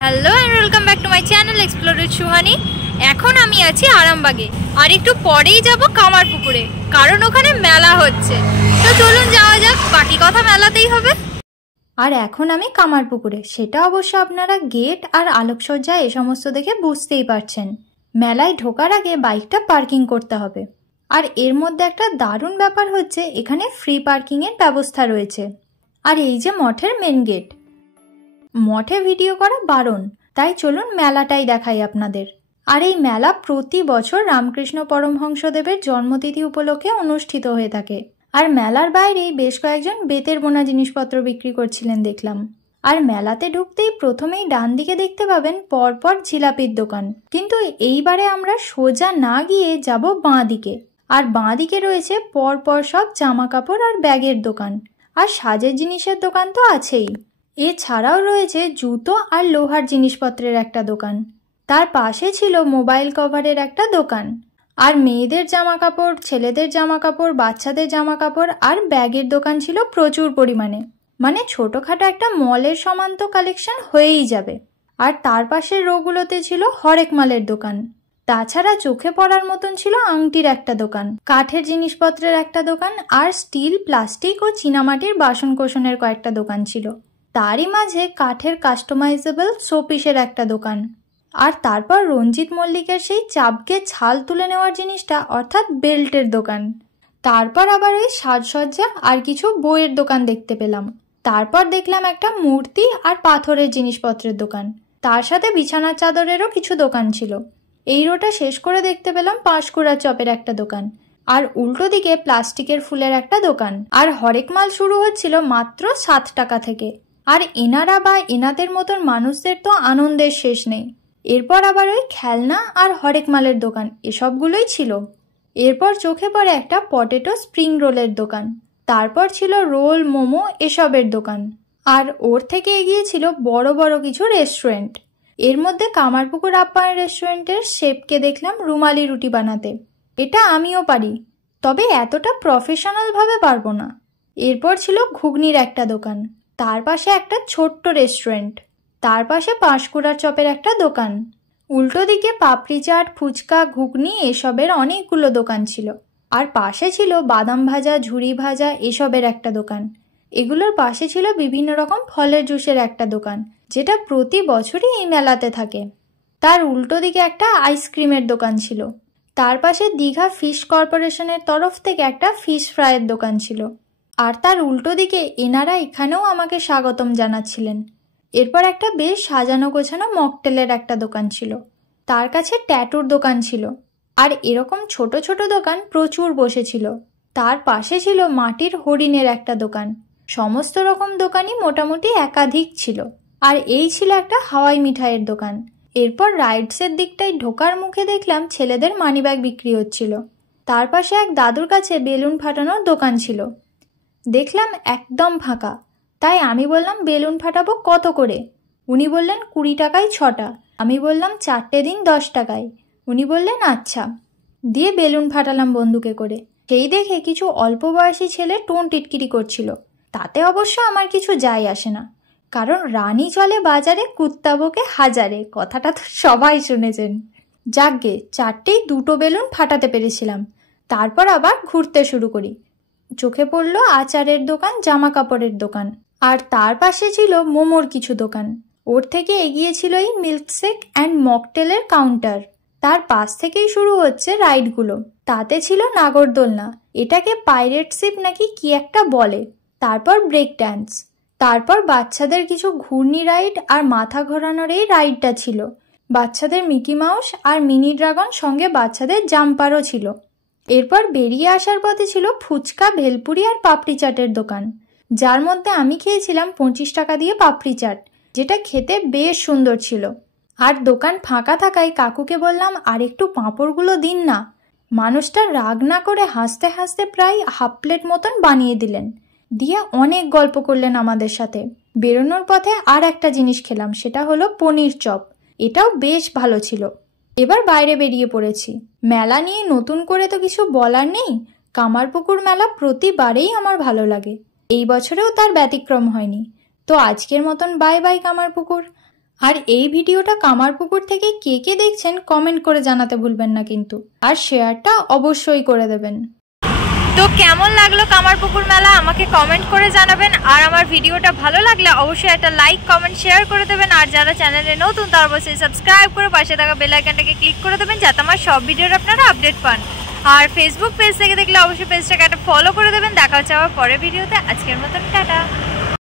Hello and welcome back to my channel explore with Suhani. এখন আমি আছি আরামবাগে, আর একটু পরেই যাব কামারপুকুরে, কারণ ওখানে মেলা হচ্ছে। তো চলুন যাওয়া যাক, বাকি কথা মেলাতেই হবে। আর এখন আমি কামারপুকুরে, সেটা অবশ্য আপনারা গেট আর আলোকসজ্জা এ সমস্ত দেখে বুঝতেই পারছেন। মেলায় ঢোকার আগে বাইকটা পার্কিং করতে হবে। আর এর মধ্যে একটা দারুণ ব্যাপার হচ্ছে, এখানে ফ্রি পার্কিংয়ের ব্যবস্থা রয়েছে। আর এই যে মঠের মেন গেট, মঠে ভিডিও করা বারণ, তাই চলুন মেলাটাই দেখাই আপনাদের। আর এই মেলা প্রতি বছর রামকৃষ্ণ পরমহংসদেবের জন্মতিথি উপলক্ষে অনুষ্ঠিত হয়ে থাকে। আর মেলার বাইরেই বেশ কয়েকজন বেতের বোনা জিনিসপত্র বিক্রি করছিলেন দেখলাম। আর মেলাতে ঢুকতেই প্রথমেই ডান দিকে দেখতে পাবেন পরপর জিলাপির দোকান, কিন্তু এইবারে আমরা সোজা না গিয়ে যাব বাঁ দিকে। আর বাঁ দিকে রয়েছে পরপর সব জামা কাপড় আর ব্যাগের দোকান, আর সাজের জিনিসের দোকান তো আছেই। এছাড়াও রয়েছে জুতো আর লোহার জিনিসপত্রের একটা দোকান। তার পাশে ছিল মোবাইল কভারের একটা দোকান। আর মেয়েদের জামা কাপড়, ছেলেদের জামা কাপড়, বাচ্চাদের জামা কাপড় আর ব্যাগের দোকান ছিল প্রচুর পরিমাণে। মানে ছোটখাটো একটা মলের সমান তো কালেকশন হয়েই যাবে। আর তার পাশের রোগুলোতে ছিল হরেক মালের দোকান। তাছাড়া চোখে পড়ার মতন ছিল আংটির একটা দোকান, কাঠের জিনিসপত্রের একটা দোকান, আর স্টিল, প্লাস্টিক ও চীনামাটির বাসন কোসনের কয়েকটা দোকান ছিল। তারই মাঝে কাঠের কাস্টমাইজেবল শোপিসের একটা দোকান। আর তারপর রঞ্জিত মল্লিকের সেই চাপকে ছাল তুলে নেওয়ার জিনিসটা, অর্থাৎ বেল্টের দোকান। তারপর আবার ওই সাজসজ্জা আর কিছু বইয়ের দোকান দেখতে পেলাম। তারপর দেখলাম একটা মূর্তি আর পাথরের জিনিসপত্রের দোকান, তার সাথে বিছানার চাদরেরও কিছু দোকান ছিল। এই রোটা শেষ করে দেখতে পেলাম পাঁশকুড়ার চপের একটা দোকান, আর উল্টো দিকে প্লাস্টিকের ফুলের একটা দোকান। আর হরেক মাল শুরু হচ্ছিল মাত্র 7 টাকা থেকে। আর এনারা বা এনাদের মতন মানুষদের তো আনন্দের শেষ নেই। এরপর আবার ওই খেলনা আর হরেক মালের দোকান, এসবগুলোই ছিল। এরপর চোখে পড়ে একটা পটেটো স্প্রিং রোলের দোকান। তারপর ছিল রোল, মোমো এসবের দোকান। আর ওর থেকে এগিয়ে ছিল বড় বড় কিছু রেস্টুরেন্ট। এর মধ্যে কামারপুকুর আপ্যায়ন রেস্টুরেন্টের শেফকে দেখলাম রুমালি রুটি বানাতে। এটা আমিও পারি, তবে এতটা প্রফেশনাল ভাবে পারবো না। এরপর ছিল ঘুগনির একটা দোকান, তার পাশে একটা ছোট্ট রেস্টুরেন্ট, তার পাশে পাঁশকুড়ার চপের একটা দোকান। উল্টো দিকে পাপড়ি চাট, ফুচকা, ঘুগনি এসবের অনেকগুলো দোকান ছিল। আর পাশে ছিল বাদাম ভাজা, ঝুড়ি ভাজা এসবের একটা দোকান। এগুলোর পাশে ছিল বিভিন্ন রকম ফলের জুসের একটা দোকান, যেটা প্রতি বছরই এই মেলাতে থাকে। তার উল্টো দিকে একটা আইসক্রিমের দোকান ছিল। তার পাশে দীঘা ফিশ কর্পোরেশনের তরফ থেকে একটা ফিশ ফ্রাইয়ের দোকান ছিল। আর তার উল্টো দিকে এনারা এখানেও আমাকে স্বাগতম জানাচ্ছিলেন। এরপর একটা বেশ সাজানো গোছানো মকটেলের একটা দোকান ছিল। তার কাছে ট্যাটুর দোকান ছিল। আর এরকম ছোট ছোট দোকান প্রচুর বসেছিল। তার পাশে ছিল মাটির হরিণের একটা দোকান। সমস্ত রকম দোকানই মোটামুটি একাধিক ছিল। আর এই ছিল একটা হাওয়াই মিঠাইয়ের দোকান। এরপর রাইডসের দিকটায় ঢোকার মুখে দেখলাম ছেলেদের মানিব্যাগ বিক্রি হচ্ছিল। তার পাশে এক দাদুর কাছে বেলুন ফাটানোর দোকান ছিল। দেখলাম একদম ফাঁকা, তাই আমি বললাম বেলুন ফাটাবো কত করে? উনি বললেন 20 টাকায় 6টা। আমি বললাম 4টে দিন 10 টাকায়। উনি বললেন আচ্ছা, দিয়ে বেলুন ফাটালাম বন্দুকে করে। সেই দেখে কিছু অল্প বয়সী ছেলে টোন টিটকিরি করছিল। তাতে অবশ্য আমার কিছু যায় আসে না, কারণ রানী চলে বাজারে, কুত্তা বকে হাজারে, কথাটা তো সবাই শুনেছেন। যাকগে, 4টেই 2টো বেলুন ফাটাতে পেরেছিলাম। তারপর আবার ঘুরতে শুরু করি। চোখে পড়ল আচারের দোকান, জামা কাপড়ের দোকান, আর তার পাশে ছিল মোমোর কিছু দোকান। ওর থেকে এগিয়ে ছিল এই মিল্কশেক অ্যান্ড মকটেলের কাউন্টার। তার পাশ থেকেই শুরু হচ্ছে রাইডগুলো। তাতে ছিল নাগরদোলনা, এটাকে পাইরেট শিপ নাকি কি একটা বলে। তারপর ব্রেক ড্যান্স, তারপর বাচ্চাদের কিছু ঘূর্ণি রাইড, আর মাথা ঘোরানোর এই রাইডটা ছিল। বাচ্চাদের মিকি মাউস আর মিনি ড্রাগন, সঙ্গে বাচ্চাদের জাম্পারও ছিল। এরপর বেরিয়ে আসার পথে ছিল ফুচকা, ভেলপুরি আর পাপড়ি চাটের দোকান, যার মধ্যে আমি খেয়েছিলাম 25 টাকা দিয়ে পাপড়ি চাট, যেটা খেতে বেশ সুন্দর ছিল। আর দোকান ফাঁকা থাকায় কাকুকে বললাম আর একটু পাঁপড়গুলো দিন না। মানুষটা রাগ না করে হাসতে হাসতে প্রায় হাফ প্লেট মতন বানিয়ে দিলেন, দিয়ে অনেক গল্প করলেন আমাদের সাথে। বেরোনোর পথে আর একটা জিনিস খেলাম, সেটা হলো পনির চপ। এটাও বেশ ভালো ছিল। এবার বাইরে বেরিয়ে পড়েছি। মেলা নিয়ে নতুন করে তো কিছু বলার নেই। কামারপুকুর মেলা প্রতিবারেই আমার ভালো লাগে, এই বছরেও তার ব্যতিক্রম হয়নি। তো আজকের মতন বাই বাই কামারপুকুর। আর এই ভিডিওটা কামারপুকুর থেকে কে কে দেখছেন কমেন্ট করে জানাতে ভুলবেন না কিন্তু, আর শেয়ারটা অবশ্যই করে দেবেন। তো কেমন লাগলো কামারপুকুর মেলা আমাকে কমেন্ট করে জানাবেন। আর আমার ভিডিওটা ভালো লাগলে অবশ্যই একটা লাইক কমেন্ট শেয়ার করে দেবেন। আর যারা চ্যানেলে নতুন তারা অবশ্যই সাবস্ক্রাইব করে পাশে থাকা বেল আইকনটাকে ক্লিক করে দেবেন যাতে আমার সব ভিডিওর আপনারা আপডেট পান। আর ফেসবুক পেজ থেকে দেখলে অবশ্যই পেজটাকে একটা ফলো করে দেবেন। দেখা হচ্ছে আবার পরের ভিডিওতে। আজকের মতন টাটা।